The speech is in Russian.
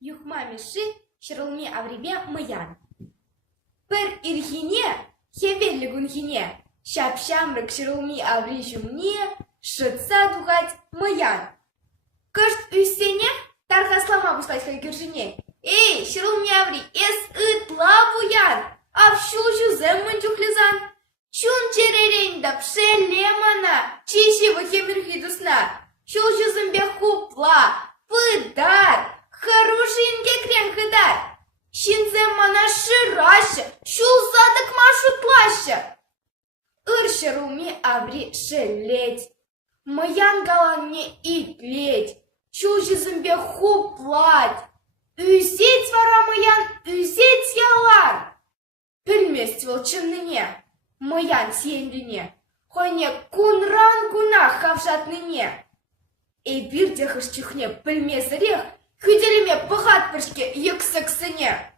Юхмамиши шырылми авребе мыян. Пір ирхине, хевелі гунхине, шапшамрык шырылми аври жумне, шытса дугать мыян. Кышт үссене, тархаслама буслать хайгыржине. Эй, шырылми аври, эс ытла буян, авшул жузем мынчухлизан. Чун черерень да пшелемана, чищи вахемирхидусна. Шул жузембе хупла, пыдар, хорошенький крем-хыдар. Щинзем мана шыраща, шул задок машу тлаща. Ыршыруми аври шелеть, мыян галанне итлеть, шул жузембе хуплать. Үзеть вара мыян, үзеть ялар. Пельместь волчынныне. Мыян сиенлине, хойне кунран гунах хавшатныне. И бирдех чухне пыльме зарех, хыделеме пыхат пышке юксыксыне.